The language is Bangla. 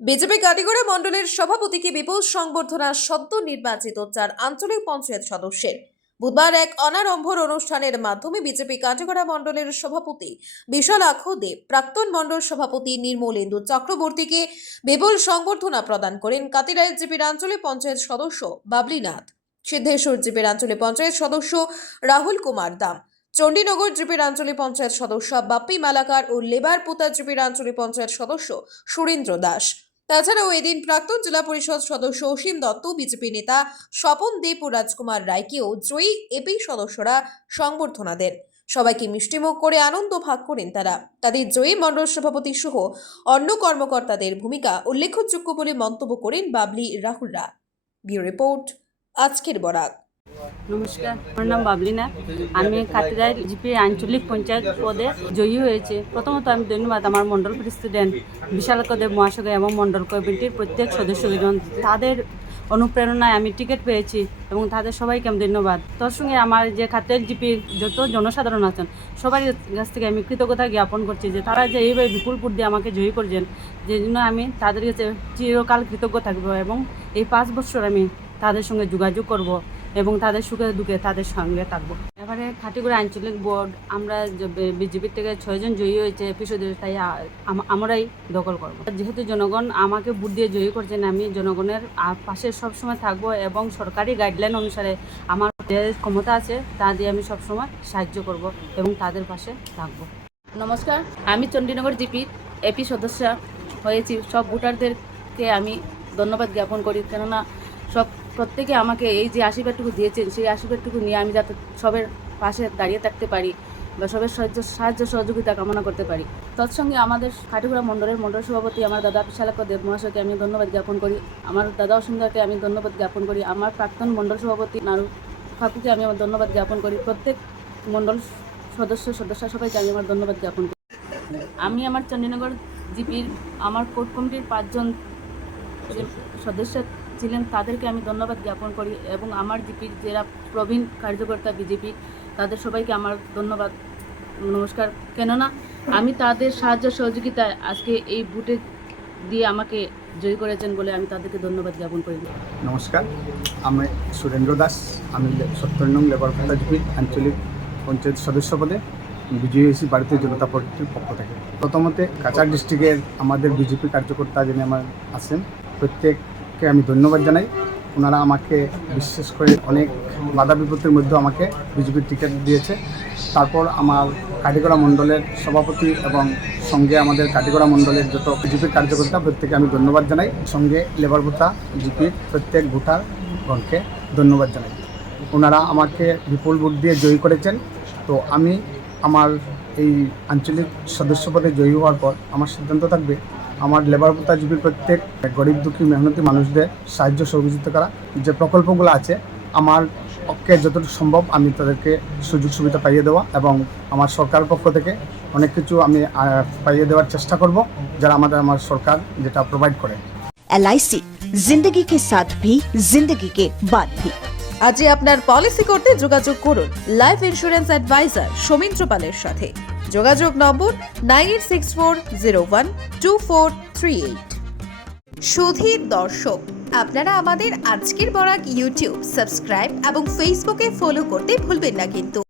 বিজেপি কাটিগড়া মণ্ডলের সভাপতিকে বিপুল সংবর্ধনা সদ্য নির্বাচিত 4 আঞ্চলিক পঞ্চায়েত সদস্যের বুধবার এক অনাড়ম্বর অনুষ্ঠানের মাধ্যমে বিজেপি কাটিগড়া মণ্ডলের সভাপতি বিশালাক্ষ দেব প্রাক্তন মণ্ডল সভাপতি নির্মলেন্দু চক্রবর্তীকে বিপুল সংবর্ধনা প্রদান করেন কাতিরাই জিপির আঞ্চলিক পঞ্চায়েত সদস্য বাবলিনাথ, সিদ্ধেশ্বর জিপির আঞ্চলিক পঞ্চায়েত সদস্য রাহুল কুমার দাম, চণ্ডীনগর জিপির আঞ্চলিক পঞ্চায়েত সদস্য বাপ্পি মালাকার ও লেবারপুতা জিপির আঞ্চলিক পঞ্চায়েত সদস্য সুরেন্দ্র দাস। তাছাড়াও এদিন প্রাক্তন জেলা পরিষদ সদস্য অসীম দত্ত, বিজেপি নেতা স্বপন দেব ও রাজকুমার রায়কেও জয়ী এপি সদস্যরা সংবর্ধনা দেন। সবাইকে মিষ্টিমুখ করে আনন্দ ভাগ করেন তারা। তাদের জয়ী মণ্ডল সভাপতি সহ অন্য কর্মকর্তাদের ভূমিকা উল্লেখযোগ্য বলে মন্তব্য করেন বাবলি রাহুলরা। ব্যুরো রিপোর্ট, আজকের বরাক। নমস্কার, আমার নাম বাবলিনা। আমি কাতিরাই জিপি আঞ্চলিক পঞ্চায়েত পদে জয়ী হয়েছে। প্রথমত আমি ধন্যবাদ আমার মণ্ডল প্রেসিডেন্ট বিশালাক্ষ দেব মহাশয় এবং মণ্ডল কমিটির প্রত্যেক সদস্যগণ। তাদের অনুপ্রেরণায় আমি টিকিট পেয়েছি এবং তাদের সবাইকে আমি ধন্যবাদ। তার সঙ্গে আমার যে কাতিরাই জিপির যত জনসাধারণ আছেন সবার কাছ থেকে আমি কৃতজ্ঞতা জ্ঞাপন করছি যে তারা যে এইভাবে বিপুল ভোট দিয়ে আমাকে জয়ী করছেন, যে জন্য আমি তাদের কাছে চিরকাল কৃতজ্ঞ থাকব এবং এই 5 বছর আমি তাদের সঙ্গে যোগাযোগ করব এবং তাদের সুখে দুঃখে তাদের সঙ্গে থাকবো। এবারে কাটিগড়া আঞ্চলিক বোর্ড আমরা বিজেপির থেকে 6 জন জয়ী হয়েছে এপিসোডের, তাই আমরাই দখল করব। যেহেতু জনগণ আমাকে ভোট দিয়ে জয়ী করছেন, আমি জনগণের পাশে সবসময় থাকবো এবং সরকারি গাইডলাইন অনুসারে আমার যে ক্ষমতা আছে তা দিয়ে আমি সবসময় সাহায্য করব এবং তাদের পাশে থাকবো। নমস্কার, আমি চণ্ডীনগর জিপির এপি সদস্য হয়েছি। সব ভোটারদেরকে আমি ধন্যবাদ জ্ঞাপন করি, কেননা প্রত্যেকে আমাকে এই যে আশীর্বাদটুকু দিয়েছেন সেই আশীর্বাদটুকু নিয়ে আমি যাতে সবের পাশে দাঁড়িয়ে থাকতে পারি বা সবের সাহায্য সহযোগিতা কামনা করতে পারি। তৎসঙ্গে আমাদের কাটিগড়া মণ্ডলের মণ্ডল সভাপতি আমার দাদা বিশালাক্ষ দেব মহাশয়কে আমি ধন্যবাদ জ্ঞাপন করি। আমার দাদা অসুন্দরকে আমি ধন্যবাদ জ্ঞাপন করি। আমার প্রাক্তন মণ্ডল সভাপতি নারু কাকুকে আমি আমার ধন্যবাদ জ্ঞাপন করি। প্রত্যেক মণ্ডল সদস্য সবাইকে আমি আমার ধন্যবাদ জ্ঞাপন করি। আমি আমার চণ্ডীনগর জিপির আমার কোর কমিটির 5 জন যে সদস্য ছিলেন তাদেরকে আমি ধন্যবাদ জ্ঞাপন করি এবং আমার জিপির যারা প্রবীণ কার্যকর্তা বিজেপি তাদের সবাইকে আমার ধন্যবাদ নমস্কার, কেননা আমি তাদের সাহায্য সহযোগিতায় আজকে এই ভোটে দিয়ে আমাকে জয়ী করেছেন বলে আমি তাদেরকে ধন্যবাদ জ্ঞাপন করি। নমস্কার, আমি সুরেন্দ্র দাস। আমি 70 নং লেবারপুতা জিপির আঞ্চলিক পঞ্চায়েত সদস্য পদে বিজয়ী হয়েছি ভারতীয় জনতা পার্টির পক্ষ থেকে। প্রথমত কাছাড় ডিস্ট্রিক্টের আমাদের বিজেপি কার্যকর্তা যিনি আমার আছেন প্রত্যেককে আমি ধন্যবাদ জানাই। ওনারা আমাকে বিশেষ করে অনেক বাধা বিপত্তির মধ্যে আমাকে বিজেপির টিকিট দিয়েছে। তারপর আমার কাটিগড়া মণ্ডলের সভাপতি এবং সঙ্গে আমাদের কাটিগড়া মণ্ডলের যত বিজেপির কার্যকর্তা প্রত্যেকে আমি ধন্যবাদ জানাই। সঙ্গে লেবারপুতা জিপির প্রত্যেক ভোটারগণকে ধন্যবাদ জানাই। ওনারা আমাকে বিপুল ভোট দিয়ে জয়ী করেছেন। তো আমি আমার এই আঞ্চলিক সদস্য পদে জয়ী হওয়ার পর আমার সিদ্ধান্ত থাকবে আমার লেবারপুতা জিপির প্রত্যেক গরিব দুঃখী মেহনতি মানুষদের সাহায্য সহযোগিতা করা। যে প্রকল্পগুলো আছে আমার পক্ষে যতটুকু সম্ভব আমি তাদেরকে সুযোগ সুবিধা পাইয়ে দেওয়া এবং আমার সরকারের পক্ষ থেকে অনেক কিছু আমি পাইয়ে দেওয়ার চেষ্টা করব যারা আমার সরকার যেটা প্রোভাইড করে। LIC जिंदगी के साथ भी जिंदगी के बाद भी। আজই আপনার পলিসি করতে যোগাযোগ করুন লাইফ ইন্স্যুরেন্স অ্যাডভাইজার সৌমিত্র পালের সাথে। যোগাযোগ নম্বর 9864012438। সুধীর দর্শক, আপনারা আমাদের আজকের বরাক ইউটিউব সাবস্ক্রাইব এবং ফেসবুকে ফলো করতে ভুলবেন না কিন্তু।